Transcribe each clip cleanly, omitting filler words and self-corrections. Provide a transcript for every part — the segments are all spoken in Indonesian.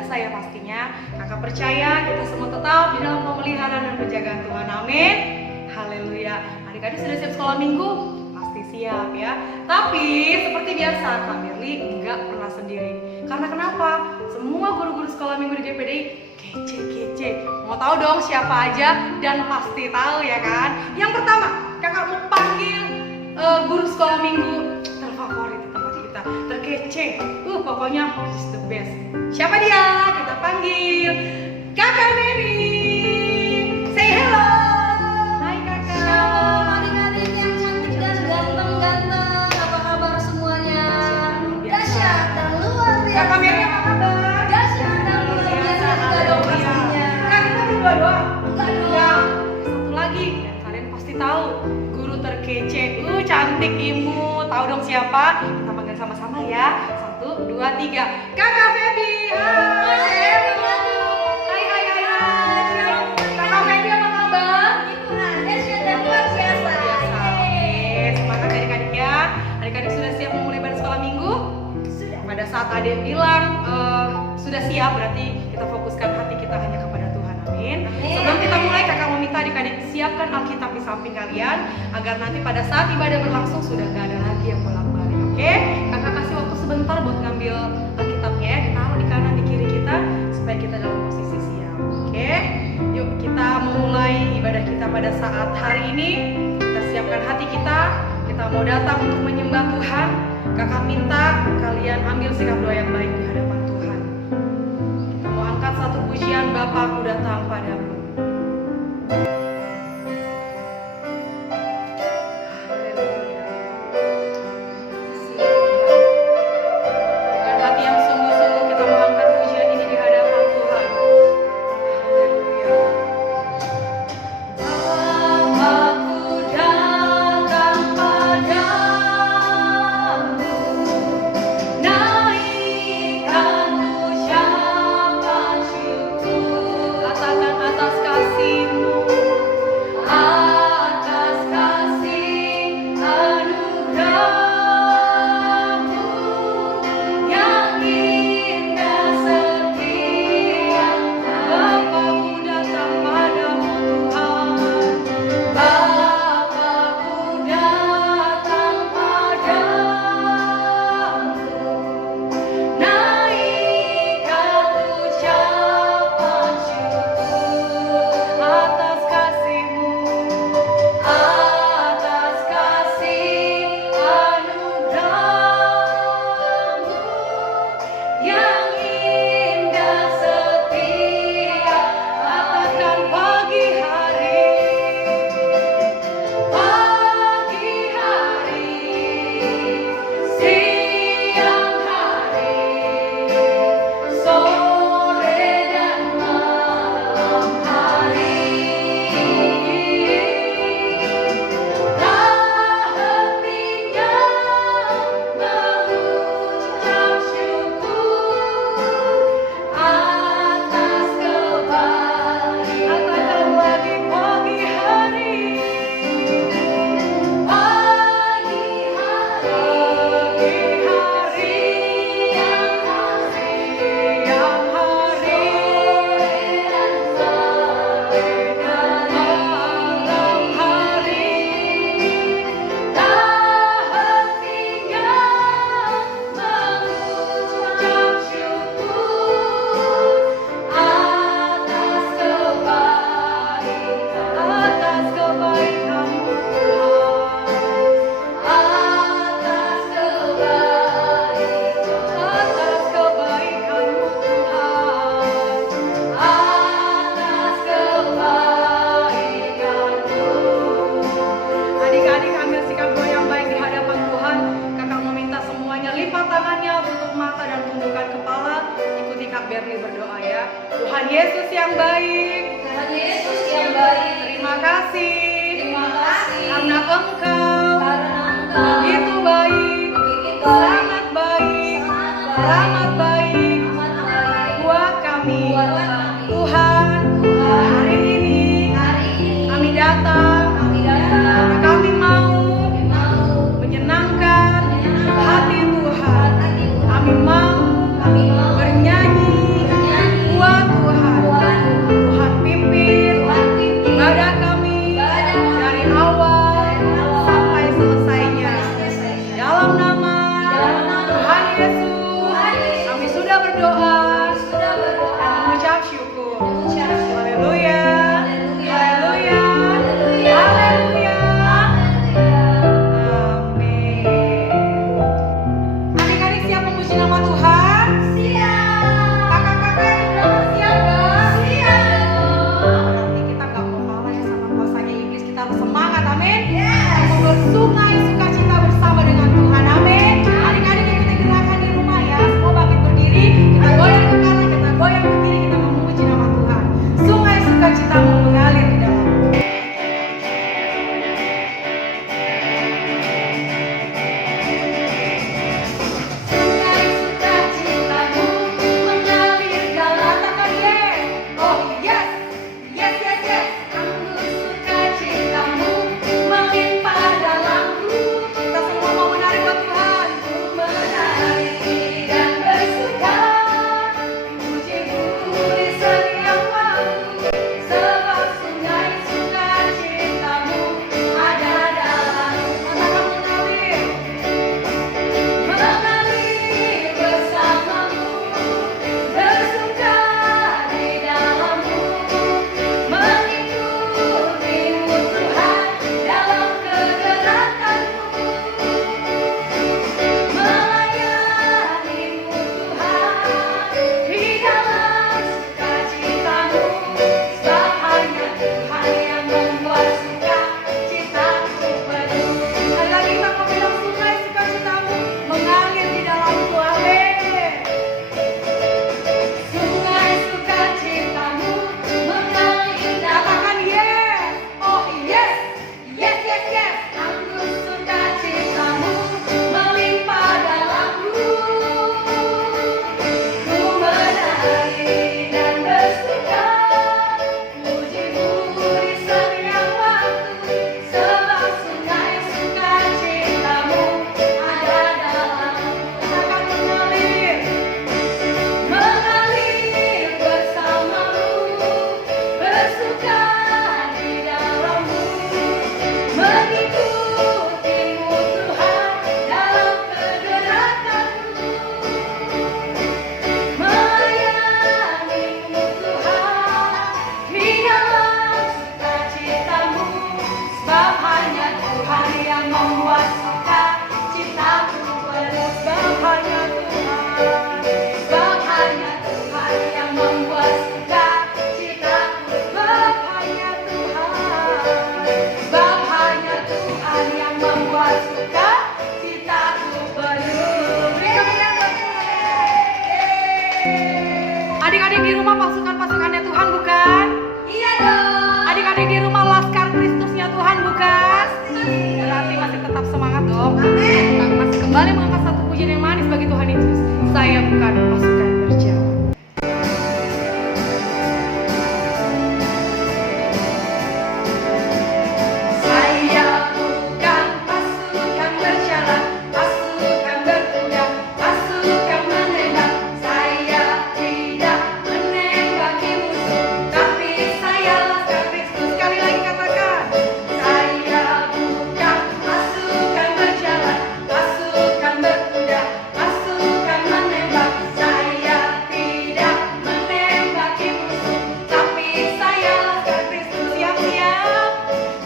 biasa ya pastinya. Kakak percaya kita semua tetap di dalam pemeliharaan dan penjagaan Tuhan. Amin. Haleluya. Adik-adik sudah siap sekolah minggu? Pasti siap ya. Tapi seperti biasa Kak Berli nggak pernah sendiri. Karena kenapa? Semua guru-guru sekolah minggu di GPDI kece-kece. Mau tahu dong siapa aja? Dan pasti tahu ya kan? Yang pertama, kakak mau panggil guru sekolah minggu terfavorit di tempat kita, terkece. Pokoknya she's the best. Siapa dia? Kita panggil Kakak Mary. Say hello. Hai kakak. Shalom adik-adik yang cantik dan ganteng-ganteng. Apa kabar semuanya? Dahsyat dan luar biasa. Kakak Mary apa kabar? Dahsyat dan luar biasa juga dong pastinya. Kak, kita berdua doang. Enggak dong. Ya, satu lagi dan kalian pasti tahu guru terkece, cantik, imut. Tahu dong siapa? Kita panggil sama-sama ya. 1, 2, 3. Kakak Feby. Hai. Kakak Feby apa kabar? Ikutan dahsyat dan luar biasa. Yeay. Semangat adik-adik ya. Adik-adik sudah siap memulai ibadah sekolah minggu? Sudah. Pada saat adik bilang sudah siap, berarti kita fokuskan hati kita hanya kepada Tuhan. Amin. Amin. Sebelum kita mulai, kakak mau minta adik-adik siapkan Alkitab di samping kalian agar nanti pada saat ibadah berlangsung sudah gak ada lagi yang bolak-balik. Oke? Kakak kasih waktu sebentar buat ngambil Alkitabnya ya, ditaruh di kanan di kiri kita supaya kita dalam posisi siap. Oke? Yuk kita memulai ibadah kita pada saat hari ini. Kita siapkan hati kita. Kita mau datang untuk menyembah Tuhan. Kakak minta kalian ambil sikap doa yang baik di hadapan Tuhan. Kita mau angkat satu pujian, Bapa aku datang padamu. Haleluya. Dengan hati yang sungguh-sungguh kita mau angkat pujian ini di hadapan Tuhan. Haleluya. Aku datang padamu, naikkan ucapan syukur. Katakan atas kasih-Mu, atas kasih anugerah-Mu yang indah setia. Bapa-Ku datang padamu Tuhan, Bapa-Ku datang padamu, naikkan ucapan syukur atas kasih-Mu, atas kasih anugerah-Mu yang indah setia. Katakan pagi hari, siang hari, sore dan malam hari. Tak hentinya mengucap syukur atas kebaikan. Katakan lagi pagi hari, siang hari, sore dan malam hari. Tak hentinya mengucap syukur atas kebaikan-Mu Tuhan, atas kebaikan-Mu Tuhan, atas kebaikan-Mu. Adik-adik ambil sikap doa yang baik di hadapan Tuhan. Kakak mau minta semuanya lipat tangannya, tutup mata dan tundukkan kepala. Ikuti Kak Berli berdoa ya. Tuhan Yesus yang baik, Tuhan Yesus yang baik. terima kasih. Terima kasih. Karena Engkau Karena Engkau begitu baik, begitu baik, sangat baik, sangat baik amat baik buat kami. buat kami. Tuhan, hari ini kami datang karena kami mau menyenangkan hati Tuhan. Kami mau bernyanyi Adik-adik di rumah pasukan-pasukannya Tuhan bukan? Iya dong. Adik-adik di rumah laskar Kristusnya Tuhan bukan? Pasti. Berarti masih tetap semangat dong. Amin. Kita masih kembali mengangkat satu pujian yang manis bagi Tuhan Yesus. Saya bukan pasukan berjalan. Saya bukan pasukan berjalan, pasukan berkuda, pasukan menembak. Saya tidak menembaki musuh, tapi saya laskar Kristus. Sekali lagi katakan, saya bukan pasukan berjalan, pasukan berkuda, pasukan menembak. Saya tidak menembaki musuh, tapi saya laskar Kristus. Siap-siap.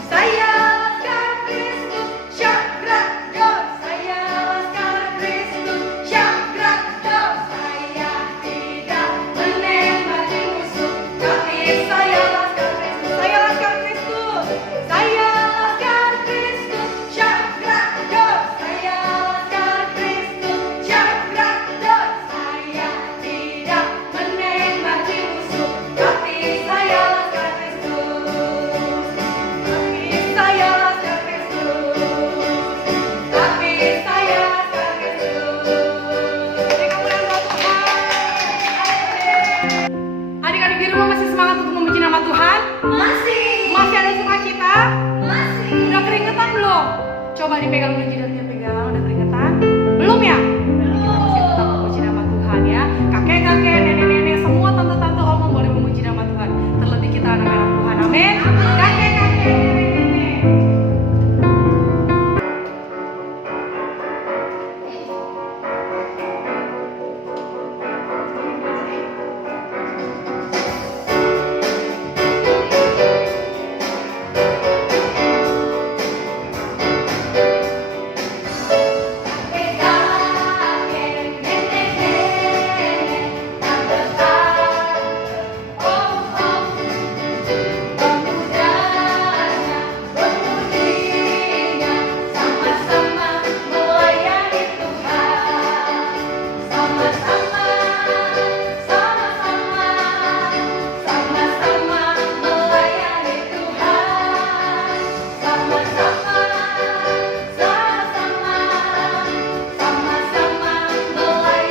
Saya laskar Kristus, syakrak dor. Saya laskar Kristus, syakrak dor. Saya tidak menembaki musuh, tapi saya laskar Kristus. Saya laskar Kristus. Saya laskar Kristus, syakrak dor. Saya laskar Kristus, syakrak dor. Saya tidak menembaki musuh, tapi saya laskar Kristus. Tapi saya laskar Kristus. Tapi saya laskar Kristus. Beri kemuliaan buat Tuhan. Adik-adik di rumah masih semangat untuk memuji nama Tuhan? Masih. Masih ada sukacita? Masih. Udah keringetan belum? Coba dipegang dulu jidatnya, pegang. Udah keringetan? Belum ya? Berarti kita masih tetap memuji nama Tuhan ya. Kakek-kakek, nenek-nenek, semua tante-tante, omong boleh memuji nama Tuhan. Terlebih kita anak-anak Tuhan. Amin. Kakek-kakek, nenek-nenek.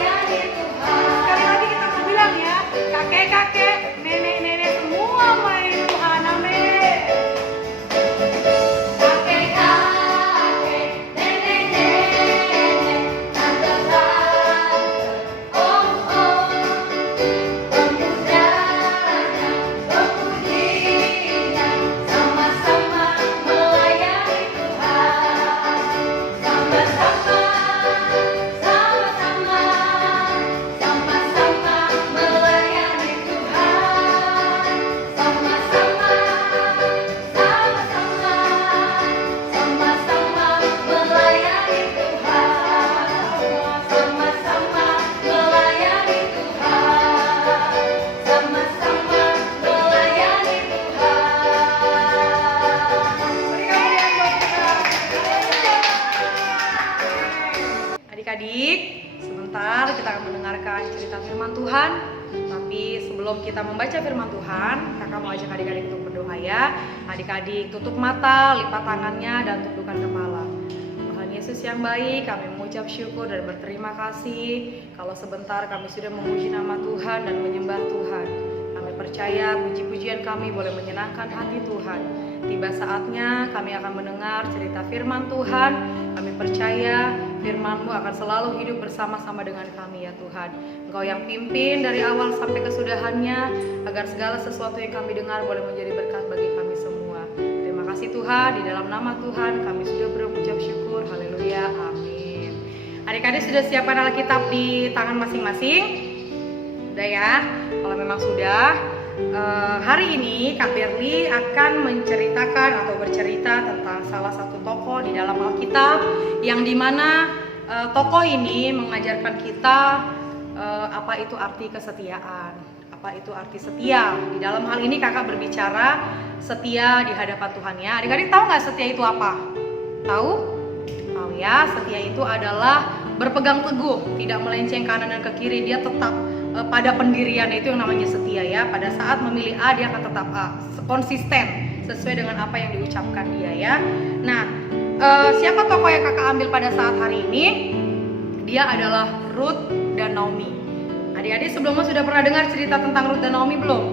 Sekali lagi kita mau bilang ya, kakek-kakek, nenek-nenek semua melayani Tuhan. Amin. Kakek-kakek, nenek-nenek, tante-tante, om-om, pemudanya, pemudinya, sama-sama melayani Tuhan. Sama-sama, sama-sama, sama-sama melayani Tuhan. Sama-sama, sama-sama, sama-sama melayani Tuhan. Sama-sama melayani Tuhan. Sama-sama melayani Tuhan. Adik-adik, sebentar kita akan mendengarkan cerita firman Tuhan. Tapi sebelum kita membaca firman Tuhan, kakak mau ajak adik-adik untuk berdoa ya. Adik-adik tutup mata, lipat tangannya, dan tundukkan kepala. Tuhan Yesus yang baik, kami mengucap syukur dan berterima kasih kalau sebentar kami sudah memuji nama Tuhan dan menyembah Tuhan. Kami percaya puji-pujian kami boleh menyenangkan hati Tuhan. Tiba saatnya kami akan mendengar cerita firman Tuhan. Kami percaya firman-Mu akan selalu hidup bersama-sama dengan kami ya Tuhan. Engkau yang pimpin dari awal sampai kesudahannya, agar segala sesuatu yang kami dengar boleh menjadi berkat bagi kami semua. Terima kasih Tuhan, di dalam nama Tuhan kami sudah berucap syukur. Haleluya, amin. Adik-adik sudah siapkan Alkitab di tangan masing-masing? Sudah ya? Kalau memang sudah, hari ini Kak Berli akan menceritakan atau bercerita tentang salah satu tokoh di dalam Alkitab, yang dimana tokoh ini mengajarkan kita apa itu arti kesetiaan, apa itu arti setia. Di dalam hal ini kakak berbicara setia di hadapan Tuhan ya. Adik-adik tahu nggak setia itu apa? Tahu? Tahu ya, setia itu adalah berpegang teguh, tidak melenceng kanan dan ke kiri. Dia tetap pada pendiriannya itu yang namanya setia ya. Pada saat memilih A dia akan tetap A, konsisten sesuai dengan apa yang diucapkan dia ya. Nah, siapa tokoh yang kakak ambil pada saat hari ini? Dia adalah Ruth dan Naomi. Adik-adik sebelumnya sudah pernah dengar cerita tentang Ruth dan Naomi belum?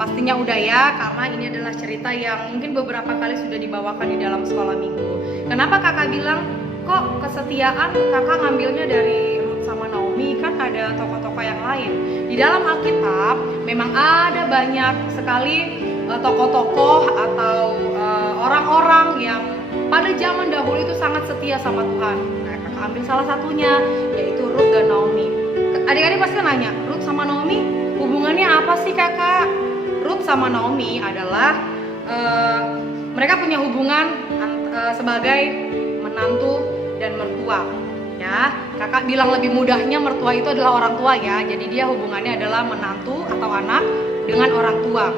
Pastinya udah ya, karena ini adalah cerita yang mungkin beberapa kali sudah dibawakan di dalam sekolah minggu. Kenapa kakak bilang kok kesetiaan kakak ngambilnya dari Ruth sama Naomi? Kan ada tokoh-tokoh yang lain. Di dalam Alkitab memang ada banyak sekali tokoh-tokoh atau orang-orang yang pada zaman dahulu itu sangat setia sama Tuhan. Nah, kakak ambil salah satunya, yaitu Ruth dan Naomi. Adik-adik pasti nanya, Ruth sama Naomi hubungannya apa sih kakak? Ruth sama Naomi adalah mereka punya hubungan sebagai menantu dan mertua. Ya, kakak bilang lebih mudahnya mertua itu adalah orang tua ya. Jadi dia hubungannya adalah menantu atau anak dengan orang tua.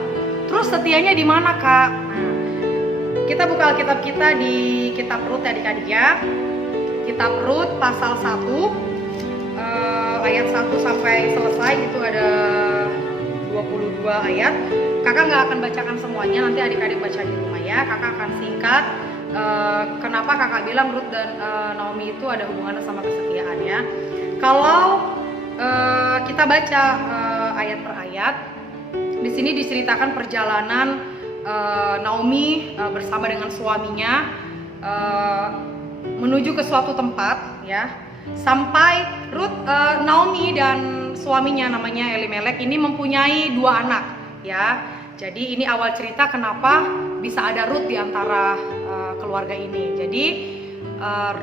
Terus setianya di mana kak? Nah, kita buka Alkitab kita di kitab Rut adik-adik ya. Kitab Rut pasal 1 ayat 1 sampai selesai itu ada 22 ayat. Kakak nggak akan bacakan semuanya, nanti adik-adik baca di rumah ya. Kakak akan singkat kenapa kakak bilang Ruth dan Naomi itu ada hubungannya sama kesetiaan ya. Kalau kita baca ayat per ayat, di sini diceritakan perjalanan Naomi bersama dengan suaminya menuju ke suatu tempat ya. Sampai Naomi dan suaminya namanya Elimelek ini mempunyai 2 anak ya. Jadi ini awal cerita kenapa bisa ada Ruth di antara keluarga ini. Jadi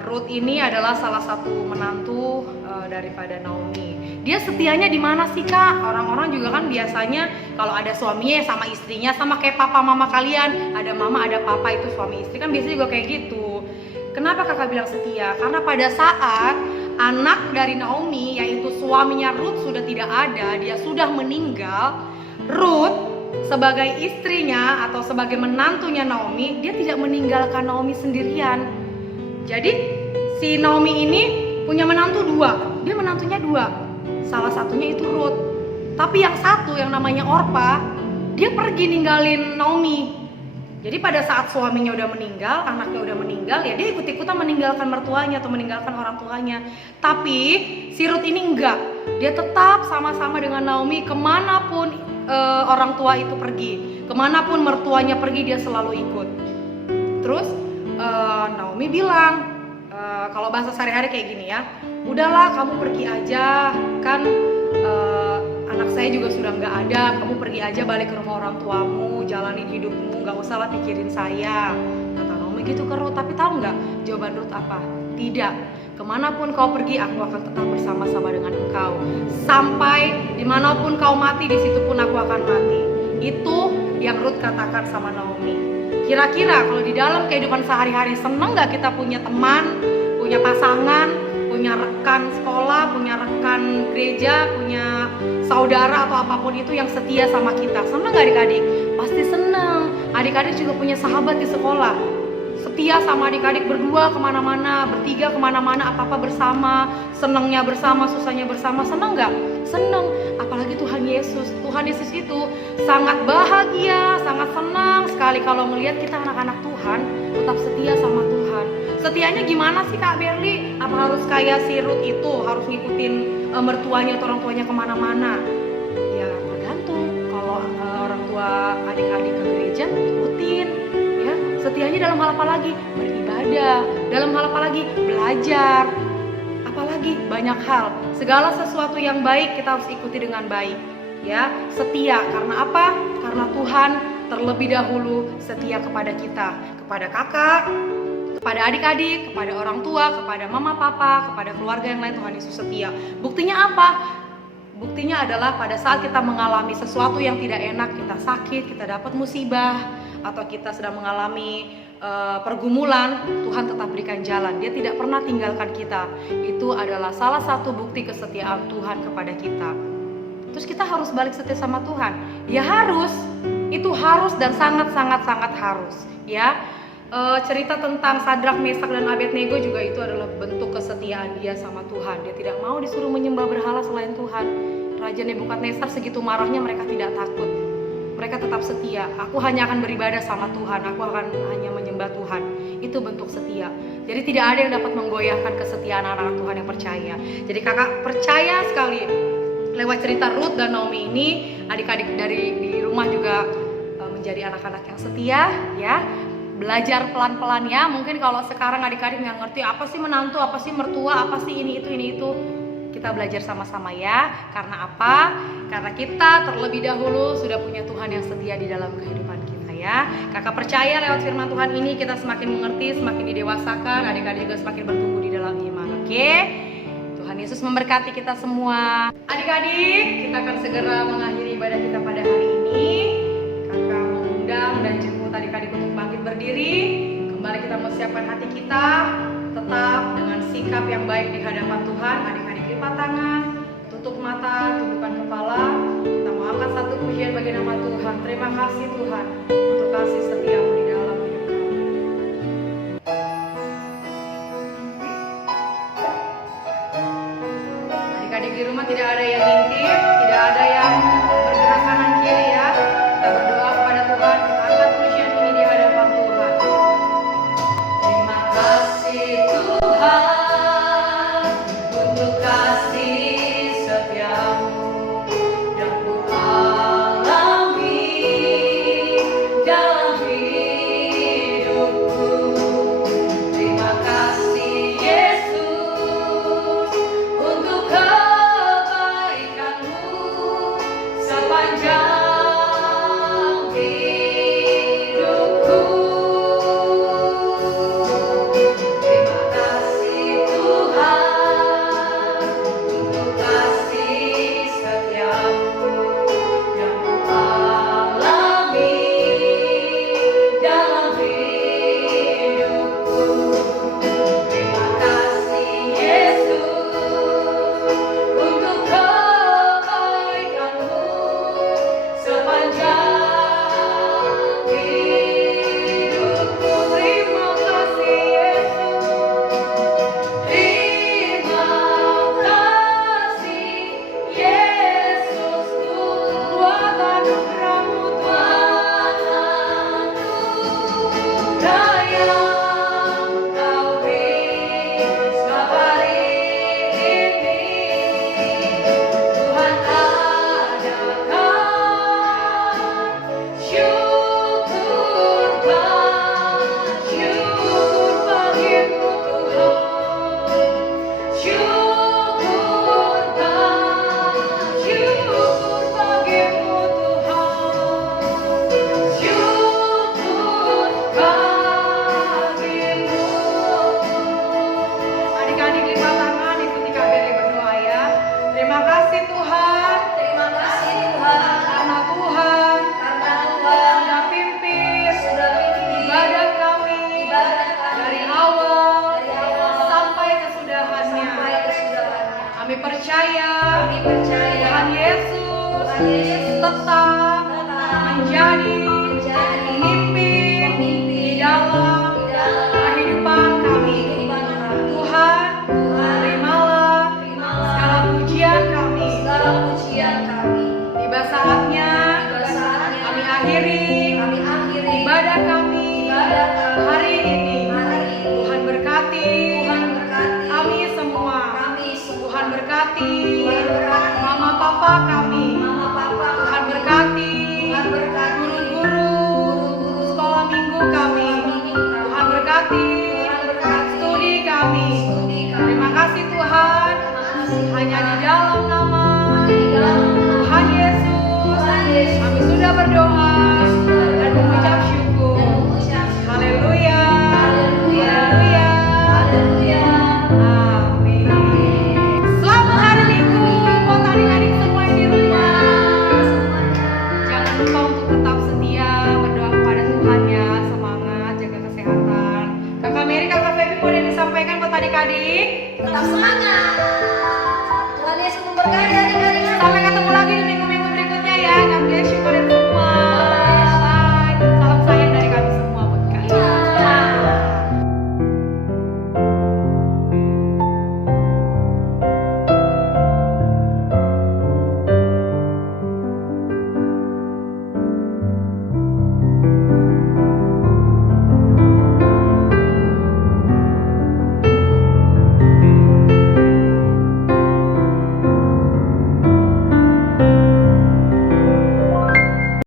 Ruth ini adalah salah satu menantu daripada Naomi. Dia setianya di mana sih kak? Orang-orang juga kan biasanya kalau ada suaminya ya sama istrinya, sama kayak papa mama kalian. Ada mama ada papa itu suami istri kan biasanya juga kayak gitu. Kenapa kakak bilang setia? Karena pada saat anak dari Naomi yaitu suaminya Ruth sudah tidak ada, dia sudah meninggal. Ruth sebagai istrinya atau sebagai menantunya Naomi, dia tidak meninggalkan Naomi sendirian. Jadi si Naomi ini punya menantu 2, dia menantunya 2. Salah satunya itu Ruth. Tapi yang satu yang namanya Orpa, dia pergi ninggalin Naomi. Jadi pada saat suaminya udah meninggal, anaknya udah meninggal, ya dia ikut-ikutan meninggalkan mertuanya atau meninggalkan orang tuanya. Tapi si Ruth ini enggak, dia tetap sama-sama dengan Naomi kemanapun orang tua itu pergi, kemanapun mertuanya pergi dia selalu ikut. Terus Naomi bilang, kalau bahasa sehari-hari kayak gini ya, udahlah kamu pergi aja, kan anak saya juga sudah nggak ada, kamu pergi aja balik ke rumah orang tuamu, jalanin hidupmu, nggak usah lah pikirin saya. Kata Naomi gitu ke Ruth. Tapi tahu nggak jawaban Ruth apa? Tidak, kemanapun kau pergi aku akan tetap bersama-sama dengan engkau. Sampai dimanapun kau mati, di situ pun aku akan mati. Itu yang Ruth katakan sama Naomi. Kira-kira kalau di dalam kehidupan sehari-hari seneng nggak kita punya teman, punya pasangan, punya rekan sekolah, punya rekan gereja, punya saudara atau apapun itu yang setia sama kita? Seneng gak adik-adik? Pasti seneng. Adik-adik juga punya sahabat di sekolah, setia sama adik-adik, berdua kemana-mana, bertiga kemana-mana, apa-apa bersama, senengnya bersama, susahnya bersama. Seneng gak? Seneng. Apalagi Tuhan Yesus. Tuhan Yesus itu sangat bahagia, sangat senang sekali kalau melihat kita anak-anak Tuhan tetap setia sama Tuhan. Setianya gimana sih Kak Berli? Apa harus kayak si Ruth itu, harus ngikutin mertuanya atau orang tuanya kemana-mana? Ya tergantung. Kalau orang tua adik-adik ke gereja, ikutin. Ya, setianya dalam hal apa lagi? Beribadah. Dalam hal apa lagi? Belajar. Apalagi banyak hal. Segala sesuatu yang baik kita harus ikuti dengan baik. Ya, setia. Karena apa? Karena Tuhan terlebih dahulu setia kepada kita, kepada kakak, kepada adik-adik, kepada orang tua, kepada mama papa, kepada keluarga yang lain. Tuhan Yesus setia. Buktinya apa? Buktinya adalah pada saat kita mengalami sesuatu yang tidak enak, kita sakit, kita dapat musibah, atau kita sedang mengalami pergumulan, Tuhan tetap berikan jalan. Dia tidak pernah tinggalkan kita. Itu adalah salah satu bukti kesetiaan Tuhan kepada kita. Terus kita harus balik setia sama Tuhan. Ya harus. Itu harus dan sangat-sangat harus. Ya. Cerita tentang Sadrak, Mesak, dan Abednego juga itu adalah bentuk kesetiaan dia sama Tuhan. Dia tidak mau disuruh menyembah berhala selain Tuhan. Raja Nebukadnezar segitu marahnya mereka tidak takut. Mereka tetap setia. Aku hanya akan beribadah sama Tuhan. Aku akan hanya menyembah Tuhan. Itu bentuk setia. Jadi tidak ada yang dapat menggoyahkan kesetiaan anak-anak Tuhan yang percaya. Jadi kakak percaya sekali lewat cerita Ruth dan Naomi ini, adik-adik dari di rumah juga menjadi anak-anak yang setia, ya. Belajar pelan-pelan ya. Mungkin kalau sekarang adik-adik nggak ngerti apa sih menantu, apa sih mertua, apa sih ini itu. Kita belajar sama-sama ya. Karena apa? Karena kita terlebih dahulu sudah punya Tuhan yang setia di dalam kehidupan kita ya. Kakak percaya lewat firman Tuhan ini kita semakin mengerti, semakin didewasakan, adik-adik juga semakin bertumbuh di dalam iman. Oke? Tuhan Yesus memberkati kita semua. Adik-adik, kita akan segera mengakhiri ibadah kita pada hari ini. Kakak mengundang dan jemput adik-adik untuk bangkit berdiri. Kembali kita mau siapkan hati kita tetap dengan sikap yang baik di hadapan Tuhan. Adik-adik lipat tangan, tutup mata, tundukkan kepala. Kita mau angkat satu pujian bagi nama Tuhan. Terima kasih Tuhan untuk kasih setiamu di dalam hidup kami. Adik-adik di rumah tidak ada yang ngintip, tidak ada yang bergerak kanan kiri ya. Kita berdoa kepada Tuhan, kita angkat pujian ini di hadapan Tuhan. Terima kasih Tuhan untuk kasih setiamu yang ku alami dalam hidupku. Terima kasih Yesus untuk kebaikanmu sepanjang hidupku. Terima kasih Tuhan untuk kasih setiamu yang ku alami dalam hidupku. Terima kasih Yesus untuk kebaikanmu sepanjang hidupku. Terima kasih Yesus. Terima kasih Yesus buat anugerahmu Tuhan, anugerah yang kau beri setiap hari ini. Tuhan adakan syukur bagimu Tuhan. Syukur bagimu Tuhan. Syukur bagimu. Adik-adik lipat tangan, ikuti Kak Beri berdoa ya. Terima kasih Tuhan. Terima kasih Tuhan Karena Tuhan karena Tuhan sudah pimpin sudah pimpin ibadah kami ibadah kami dari awal dari awal sampai kesudahannya. sampai kesudahannya. Kami percaya Kami percaya Tuhan Yesus Tuhan Yesus tetap menjadi pemimpin di dalam di dalam kehidupan kami. kehidupan kami. Tuhan, terimalah segala pujian kami. Segala pujian kami. Tiba saatnya Tiba saatnya kami akhiri kami akhiri ibadah kami ibadah kami hari ini. hari ini. Tuhan berkati Tuhan berkati kami semua. kami semua. Tuhan berkati Tuhan berkati mama papa kami. mama papa Tuhan kami. berkati Tuhan berkati guru-guru sekolah minggu kami. Tuhan berkati Tuhan berkati studi kami. studi kami. Terima kasih Tuhan. Terima kasih Hanya di dalam nama di dalam Tuhan Yesus Tuhan Yesus kami sudah berdoa dan mengucap syukur. dan mengucap syukur. Haleluya. Haleluya. Haleluya. Haleluya. Amin. Selamat hari Minggu buat adik-adik semua yang di rumah. Jangan lupa untuk tetap setia berdoa kepada Tuhan ya. Semangat, jaga kesehatan. Kakak Mary, Kakak Feby boleh disampaikan buat adik-adik? Tetap semangat. Tuhan Yesus memberkati adik-adik. Sampai ketemu lagi di